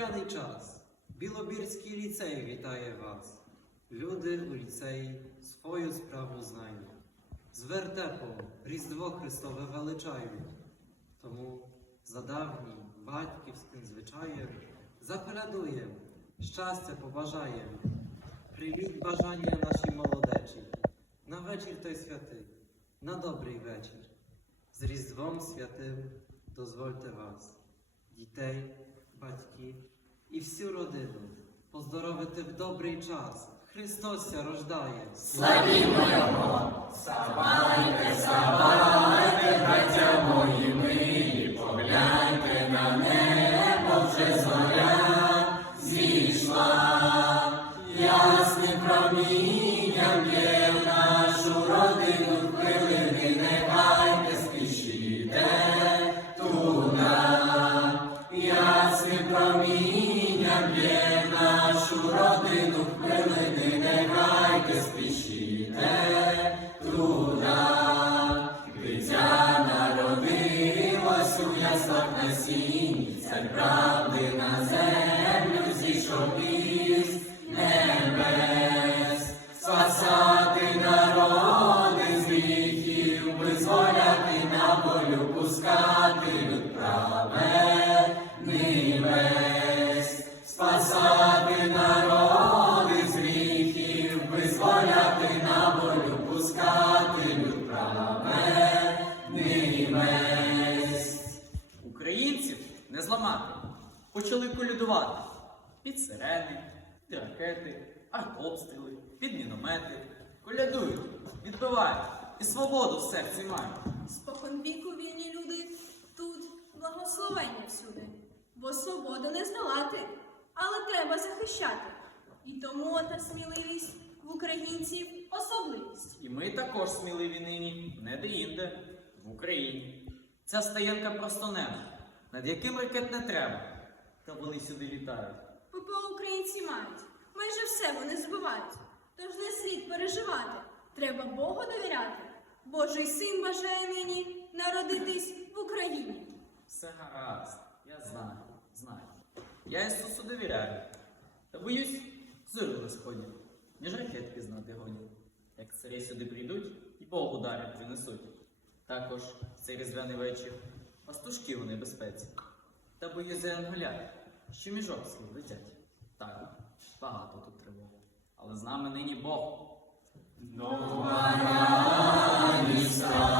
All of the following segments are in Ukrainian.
різдвяний час Білобірський ліцей вітає вас. Люди у ліцеї свою справу знають. З вертепом Різдво Христове величають. Тому за давнім батьківським звичаєм заколядуєм, щастя побажаєм. Приліть бажання нашій молодечі, на вечір той святий, на добрий вечір. З Різдвом святим дозвольте вас, дітей, батьків і всю родину поздоровити в добрий час. Христос рождає. Браття мої милі, погляньте на небо, Почали під сирени, під ракети, артобстріли, під міномети. Колядують, відбивають і свободу в серці мають. Спокон віку вільні люди, тут благословення всюди, бо свободу не здолати, але треба захищати. І тому та сміливість в українців особливість. І ми також сміливі нині, не де-інде, в Україні. Ця стаєнка просто небо, над яким ракет не треба. Та вони сюди літають. ППО українці мають, майже все вони збивають. Тож не слід переживати, треба Богу довіряти. Божий син бажає нині народитись в Україні. Все гаразд, я знаю, знаю. Я Ісусу довіряю. Та боюсь, зору не сходять, ніж ракет пізнати гонять. Як царі сюди прийдуть і Богу дари принесуть. Також в цей різдвяний вечір пастушки у небезпеці. Та боюсь за янголят, що міжок летять. Так, багато тут тривог. Але з нами нині Бог. Звізда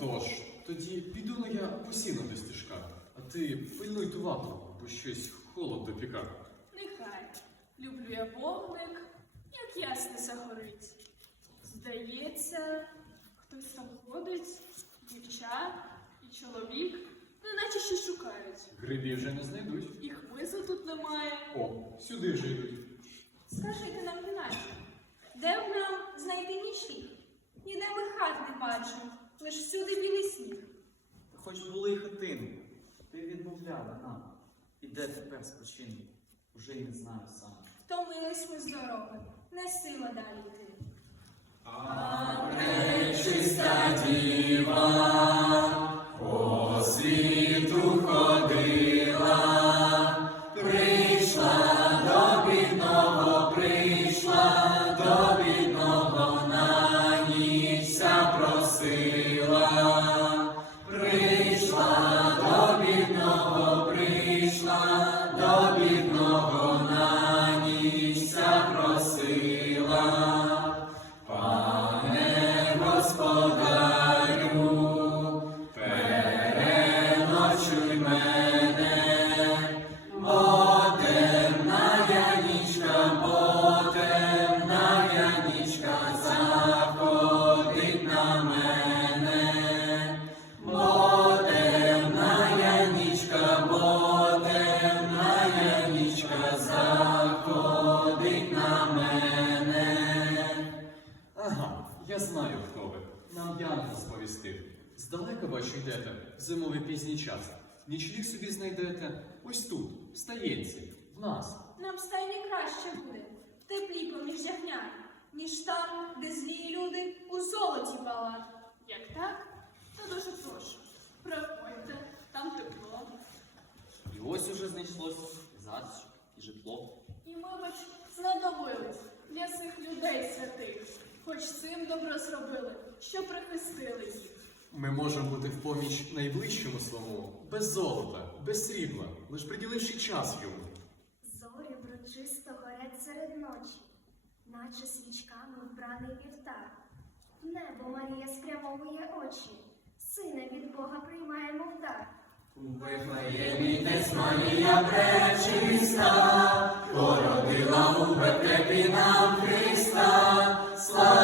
Отож, тоді піду ну я посіну до стежка, а ти пильнуй ту вату, бо щось холод допікав. Нехай. Люблю я вогник, як ясне загорить. Здається, хтось там ходить, дівча і чоловік, неначе що шукають. Грибів вже не знайдуть. І хмизу тут немає. О, сюди вже йдуть. Скажите нам іначе, де б нам знайти нічліг? Ніде ми хат не бачимо, лиш всюди білий сніг. Та хоч були й хатини, ти відмовляла нам. І де тепер спочинку? Уже й не знаю сам. Втомились ми з дороги, не сила далі йти. А Чиста діва, по Нам Янгол сповістив. Здалека бачу йдете, в зимовий пізній час. Нічліг собі знайдете ось тут, в стаєнці, в нас. Нам в стайні краще буде, в теплі поміж ягня, ніж там, де злі люди у золоті палать. Як так, то дуже прошу. Проходьте, там тепло. І ось уже знайшлося і затишок, і житло. І ми, бач, знадобились для цих людей святих, хоч цим добро зробили, що прихистили їх. Ми можемо бути в поміч найближчому своєму, без золота, без срібла, лиш приділивши час йому. Зорі врочисто горять серед ночі, наче свічками вбраний вівтар. В небо Марія спрямовує очі, сина від Бога приймаємо в дар. У Вифлеємі десь Марія пречиста, породила у вертепі нам Христа. Слава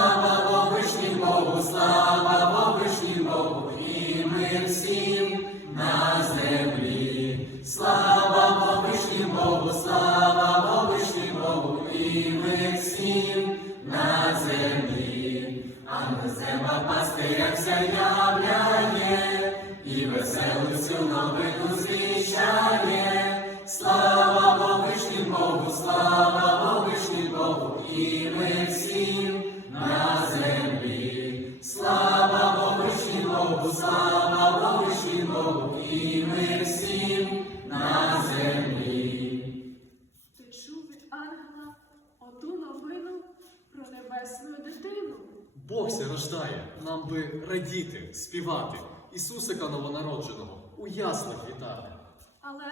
Рождає, нам би радіти, співати, Ісусика новонародженого, у яслах вітати. Але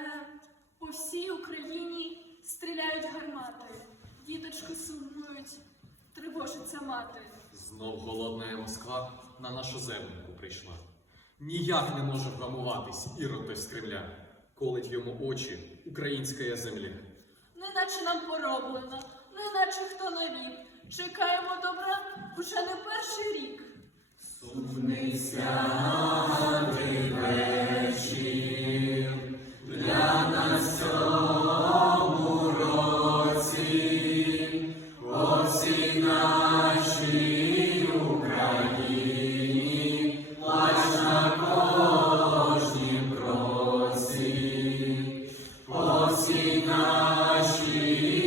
по всій Україні стріляють гармати, діточки сумують, тривожиться мати. Знов голодна Москва на нашу землю прийшла. Ніяк не може вгамуватись ірод той з Кремля, колить йому очі українська земля. Неначе нам пороблено, неначе хто навів. Чекаємо добра уже не перший рік. Сумний святий вечір для нас цьому році, по всій нашій Україні, плач на кожнім кроці, по всій нашій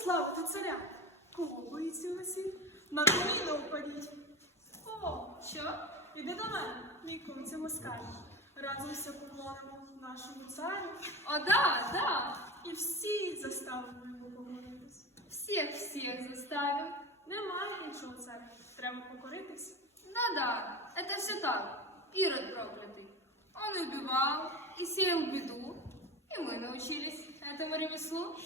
славити царя. Кого боїться на світ? На коліна упадіть. О, що? Іди до мене, мій кумця москаль. Разом все поклонимо нашому царю. О, да, да, І всі заставимо його поклонитись. всех-всех заставим. Немає нічого царю. Треба покоритись. Да-да, это все так, Ирод проклятый. Он и убивал, и сеял беду, и мы научились этому ремеслу.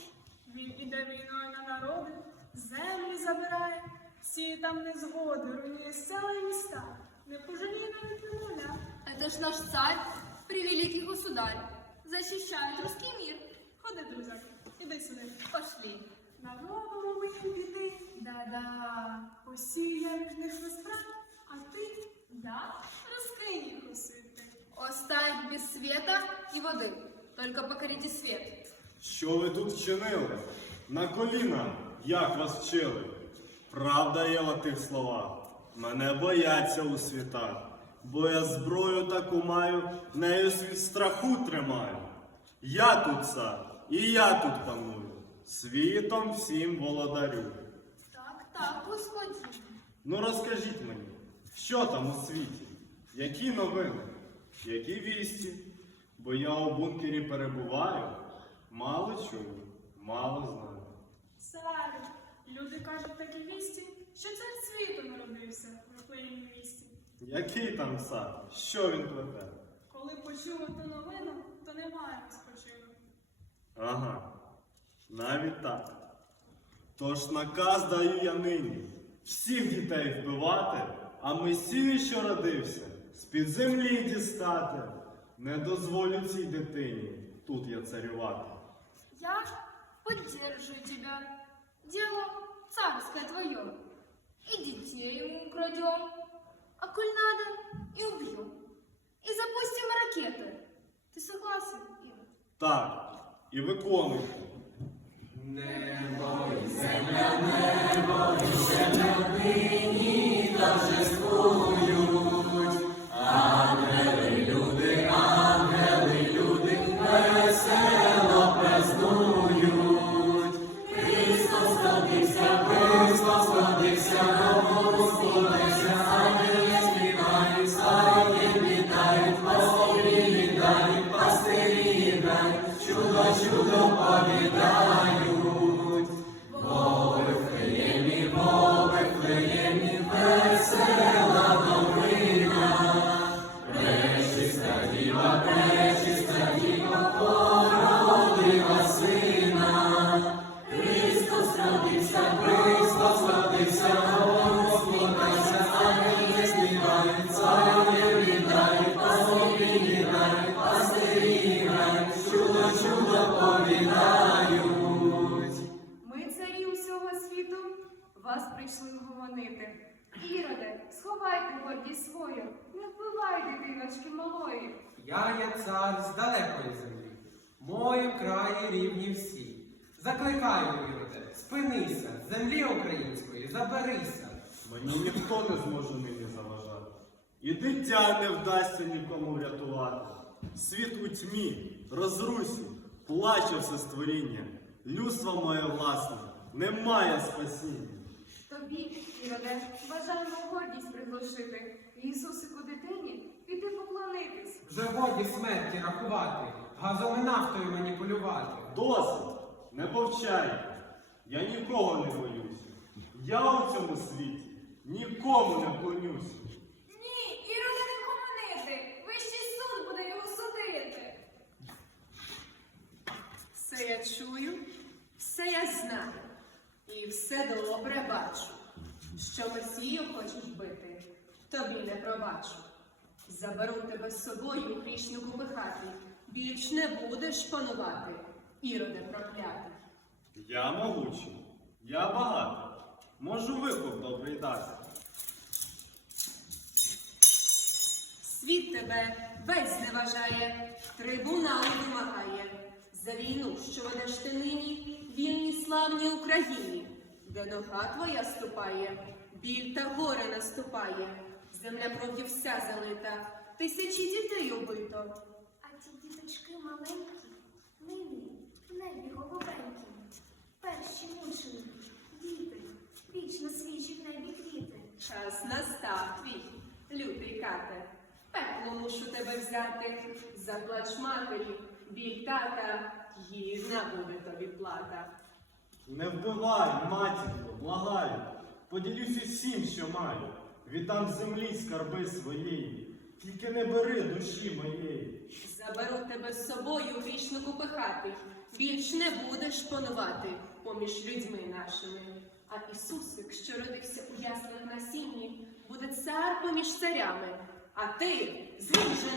Він іде війною на народи, землі забирає, всі там незгоди, руйнує села і міста. Не пожаліє навіть немовля. Это ж наш царь, превеликий государь, защищает русский мир. Ходи, друзяк, іди сюди. Пошли. Народу ми біди, Да-да. посіяв в них розправ, а ти, я, розкинь їх усити. Оставить без света и воды, только покорите свет. Що ви тут вчинили? На коліна, як вас вчили? Правда є в тих словах. Мене бояться у світа, бо я зброю таку маю, нею світ страху тримаю. Я тут цар, і я тут паную, світом всім володарю. Так, так, господин. Ну розкажіть мені, що там у світі? Які новини? Які вісті? Бо я у бункері перебуваю, мало чую, мало знаю. Царю, люди кажуть такі вісті, що цар світу народився в Вифлеємі місті. Який там цар? Що він плете? Коли почули ту новину, то немає спочинку. Ага, навіть так. Тож наказ даю я нині всіх дітей вбивати, а Месію, що родився, з-під землі дістати. Не дозволю цій дитині тут я царювати. Я поддерживаю тебя. Дело царское твое. И детей ему украдем, а коль надо, и убьем. И запустим ракеты. Ты согласен, Ира? Так, і виконуйте. Ми, Я є цар з далекої землі, мою краї рівні всі. Закликаю, Іроде, спинися, землі української, заберися. Мені ніхто не зможе нині заважати. І дитя не вдасться нікому врятувати. Світ у тьмі, розрусі, плаче все створіння. Людство моє власне, немає спасіння. Тобі, Іроде, бажаємо гордість приглушити. Ісусику дитині піти поклонитись. Вже годі смерті рахувати, газом і нафтою маніпулювати. Досить, не повчайте. Я нікого не боюсь. Я у цьому світі нікому не вклонюсь. Ні, Ірода не комонити. Вищий суд буде його судити. Все я чую, все я знаю, і все добре бачу. Що Месію хочеш бити, тобі не пробачу. Заберу тебе з собою грішнику пихати, більш не будеш панувати, іроде проклятий. Я могучий, я багатий, можу викуп добрий дати. Світ тебе весь зневажає, трибунал вимагає. За війну, що ведеш ти нині, вільній славній Україні, де нога твоя ступає, біль та горе наступає, земля кров'ю вся залита, тисячі дітей убито. А ті діточки маленькі, нині, небі голубенькі, перші мучені, діти, вічно свіжі в небі квіти. Час настав твій, лютий кате, пекло мушу тебе взяти, заплач матері, біль тата, гірна буде тобі плата. Не вбивай, матінко, благаю, Поділюся всім, що маю. Віддам землі скарби своєї. Тільки не бери душі моєї. Заберу тебе з собою в вічну купихати, більш не будеш панувати поміж людьми нашими. А Ісусик, що родився у яслах на сіні, буде цар поміж царями, а ти зріже.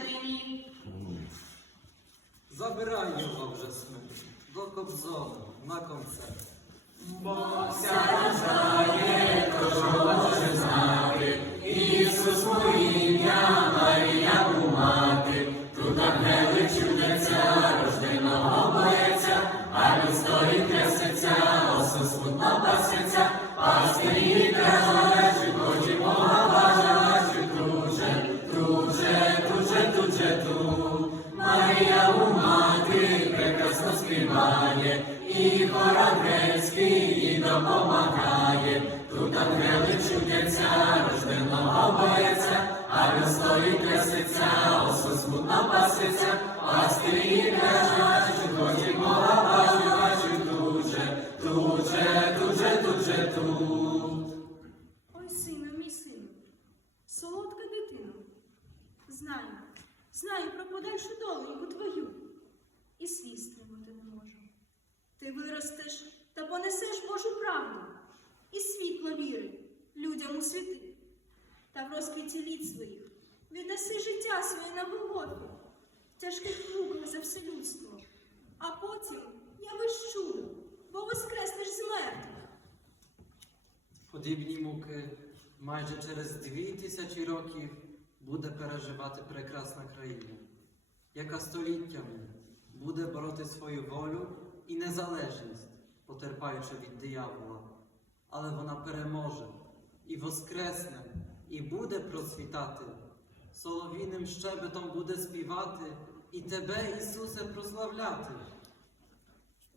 Забирай його вже смерть до Кобзона на концерт. Ісус моє ім'я, Марія мати, тут ангели чудяться, рожденого бояться, а люд стоїть трясеться, осо смутно пасеться, пастирі стоїть трясеться, осо смутно пасеться, пастирі кажуть, тут. Ой, сину, мій сину, солодка дитино, знаю, знаю про подальшу доленьку твою, і сліз не можу. Ти виростеш та понесеш Божу правду і світло віри людям у світи, та в розквіті літ своїх віддаси життя своє на Голгофі, в тяжких муках за все людство, а потім явиш чудо, бо воскреснеш з мертвих. Подібні муки майже через дві тисячі років буде переживати прекрасна країна, яка століттями буде бороти свою волю і незалежність, потерпаючи від диявола. Але вона переможе і воскресне, і буде процвітати. Соловійним щебетом буде співати і тебе, Ісусе, прославляти.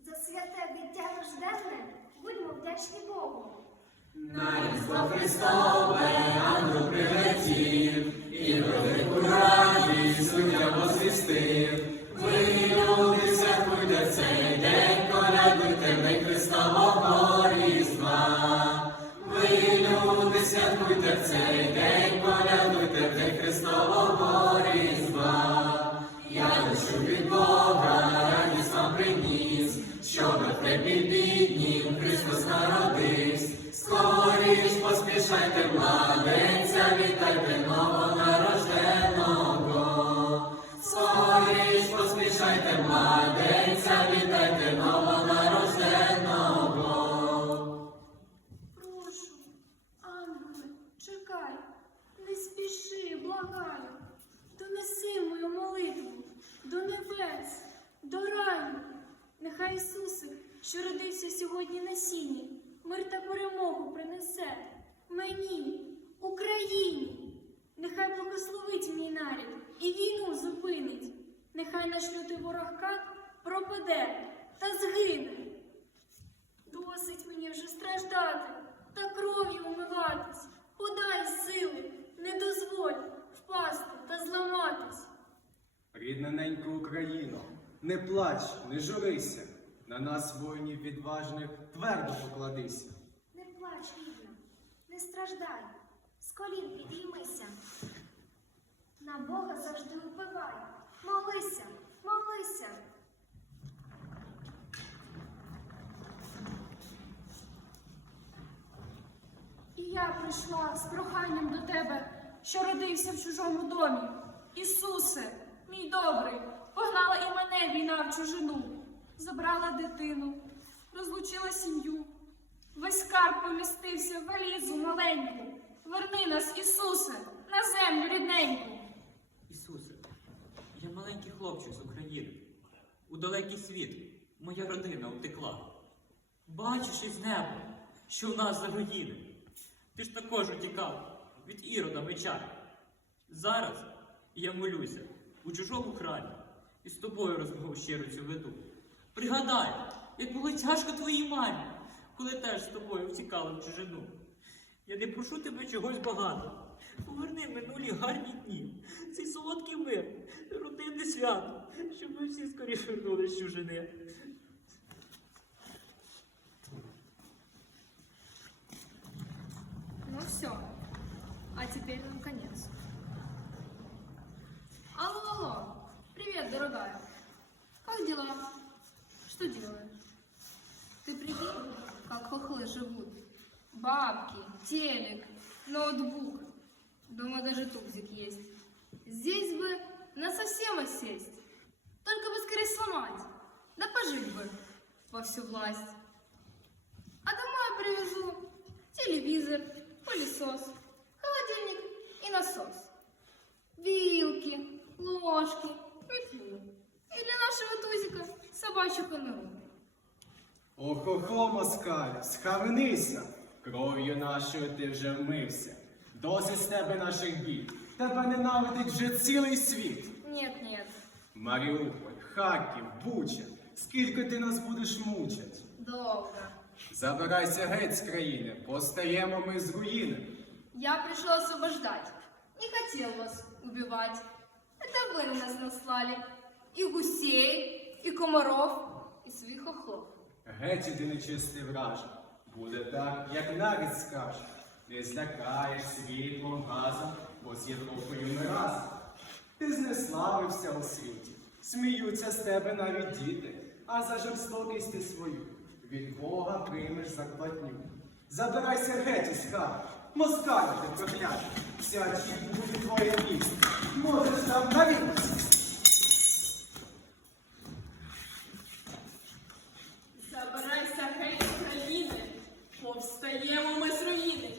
За святе дитя рожденне будьмо вдячні Богу. На Різдво Христове ангел прилетів, і велику радість людям возвістив. Ви, люди, святкуйте в цей день, колядуйте в день Христового Різдва. Ви, люди, святкуйте в цей день, щоб прибід біднім Христос народився. Скоріш поспішайте, младенця, вітайте новонародженого. Скоріш поспішайте, младенця, вітайте новонародженого. Прошу, ангеле, чекай, не спіши, благаю. Донеси мою молитву до небес, до раю. Нехай Ісусик, що родився сьогодні на сіні, мир та перемогу принесе мені, Україні. Нехай благословить мій нарід і війну зупинить. Нехай наш лютий ворог пропаде та згине. Досить мені вже страждати та кров'ю умиватись. Подай сили, не дозволь впасти та зламатись. Ріднененька Україно, не плач, не журися. На нас, воїнів відважних, твердо покладися. Не плач, рідна, не страждай, з колін підіймися. На Бога завжди упивай. Молися, молися. І я прийшла з проханням до тебе, що родився в чужому домі. Ісусе, мій добрий, погнала і мене війна в чужину, забрала дитину, розлучила сім'ю. Весь скарб помістився в валізу маленьку. Верни нас, Ісусе, на землю рідненьку. Ісусе, я маленький хлопчик з України. У далекий світ моя родина утекла. Бачиш із неба, що в нас загоїли. Ти ж також утікав від ірода меча. Зараз я молюся у чужому храмі і з тобою розмову щиру цю веду. Пригадай, як було тяжко твоїй мамі, коли теж з тобою втікали в чужину. Я не прошу тебе чогось багато, Поверни минулі гарні дні, цей солодкий мир, родинне свято, щоб ми всі скоріше вернулись з чужини. Ну все. А теперь нам конец. Алло, алло. Привет, дорогая. Как дела? Хохлы живут. Бабки, телек, ноутбук. Думаю, даже тубзик есть. Здесь бы на совсем осесть. Только бы скорее сломать. Да пожить бы во всю власть. А домой я привезу телевизор, пылесос, холодильник и насос. Вилки, ложки, метлу. И для нашего тузика собачью конуру. Охо-хо, схаменися, кров'ю нашою ти вже вмився. Досить з тебе наших бід. Тебе ненавидить вже цілий світ. Нет, нет, Маріуполь, Харків, Буча. Скільки ти нас будеш мучить? долго. Забирайся геть з країни, постаємо ми з руїни. Я пришел освобождать. Не хотел вас убивать. Это вы нас наслали. И гусей, и комаров, и своих охлов. Геть іди нечистий враже. Буде так, як навіть скаже. Не злякаєш світлом, газом, бо з Європою ми разом. Ти знеславився у світі, сміються з тебе навіть діти, а за жорстокість свою від Бога приймеш зарплатню. Забирайся геть із хати, москаля ти проклятий, сядь і буде твоє місце, можеш там навіть сісти. Забирайся геть з країни, повстаємо ми з руїни.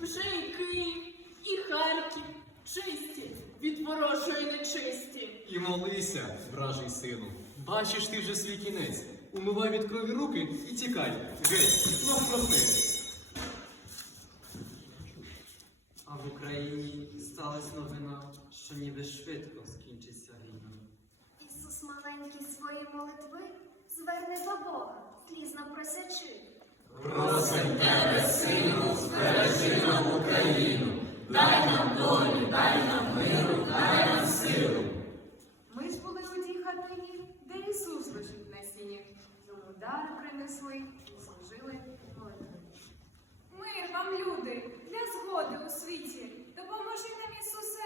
Вже і Київ, і Харків чисті від ворожої нечисті. І молися, вражий сину. Бачиш ти вже свій кінець. Умивай від крові руки і тікай. Геть, навпроси. А в Україні сталася новина, що ніби швидко скінчиться війна. Ісус маленький свої молитви зверне до Бога, слізно просячи. Просим тебе, сину, збережи нам Україну, дай нам долі, дай нам миру, дай нам силу. Ми ж були у тій хатині, де Ісус лежить на сіні. Йому дари принесли і служили молитви. Мир вам, люди, для згоди у світі. Допоможи нам, Ісусе,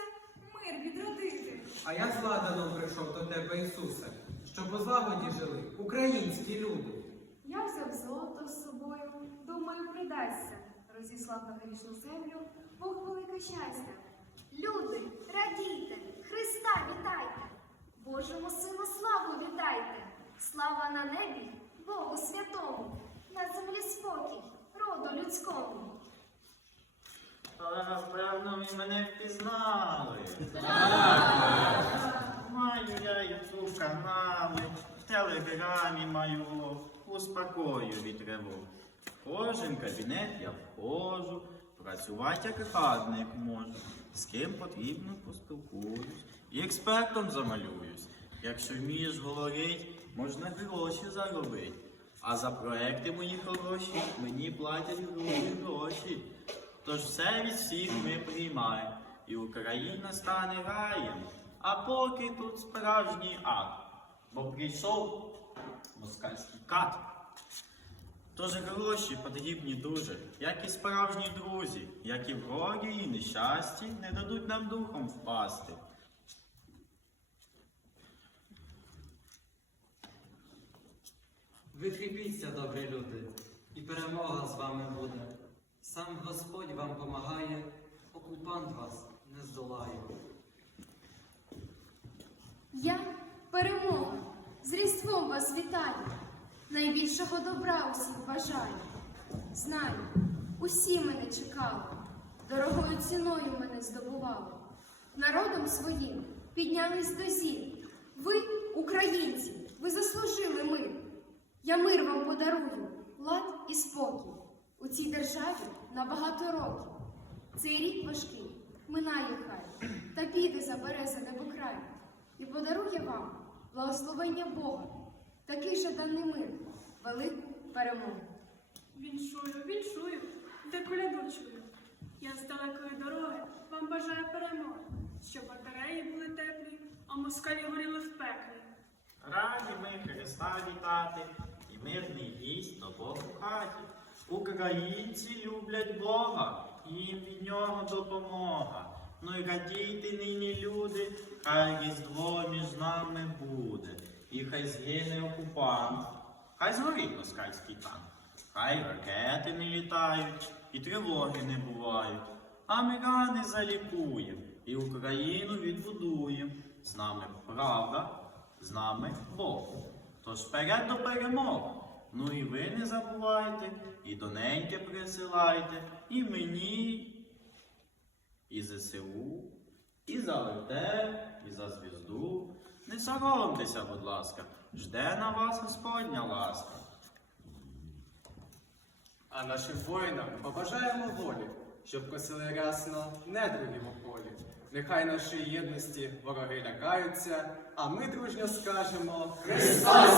мир відродити. А я з ладаном прийшов до тебе, Ісусе, щоб у злагоді жили українські люди. Я взяв золото з собою, думаю, придасться. Розіслав на грішну землю Бог велике щастя. Люди, радійте, Христа вітайте, Божому Сину славу віддайте. Слава на небі, Богу святому, на землі спокій, роду людському. Але напевно ви мене впізнали. Маю я ютуб канали, в телеграмі маю, успокою від тривог. Кожен кабінет я входжу, працювати як радник можу. З ким потрібно поспілкуюсь і експертом замалююсь. Якщо вмієш говорить, можна гроші заробити. А за проекти мої хороші мені платять грубі гроші. Тож все від всіх ми приймаємо, і Україна стане раєм. А поки тут справжній ад, бо прийшов москальський кат. Тож гроші потрібні дуже, як і справжні друзі, як і в горі і нещасті не дадуть нам духом впасти. Ви добрі люди, і перемога з вами буде. Сам Господь вам помагає, окупант вас не здолає. Я перемога, з Різдвом вас вітаю, найбільшого добра усім бажаю. Знаю, усі мене чекали, дорогою ціною мене здобували. Народом своїм піднялись до зір. Ви, українці, ви заслужили мир. Я мир вам подарую, лад і спокій. У цій державі на багато років. Цей рік важкий минає хай, та піде забере за небокрай і подарує вам благословення Бога, такий же даний мир, велику перемогу. Віншую, віншую, де коляду чую. Я з далекої дороги вам бажаю перемоги, щоб батареї були теплі, а москалі горіли в пеклі. Раді ми Христа вітати і мирний гість до Бога в хаті. Українці люблять Бога, їм від нього допомога. Ну й радійте нині, люди, хай різдво між нами буде. І хай згине окупант, хай згорить москальський танк, хай ракети не літають, і тривоги не бувають. А ми рани залікуєм і Україну відбудуєм. З нами правда, з нами Бог. Тож вперед до перемоги. Ну і ви не забувайте, і доненьке присилайте, і мені, і ЗСУ, і за ЛТ, і за звізду. Не соромтеся, будь ласка, жде на вас Господня ласка. А нашим воїнам побажаємо волі, щоб косили рясно недругів у полі. Нехай нашої єдності вороги лякаються, а ми дружньо скажемо Христос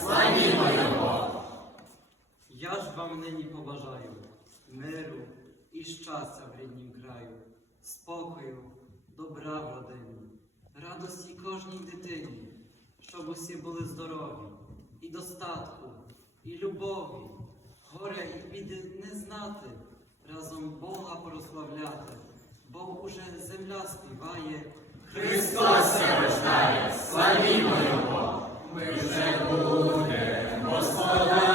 славімо. Я ж вам нині побажаю миру і щастя в ріднім краю, спокою, добра в родині, радості кожній дитині, щоб усі були здорові, і достатку, і любові, горя і біди не знати, разом Бога прославляти, бо уже земля співає. Христос се рождає, славімо Його, ми вже будемо Господа.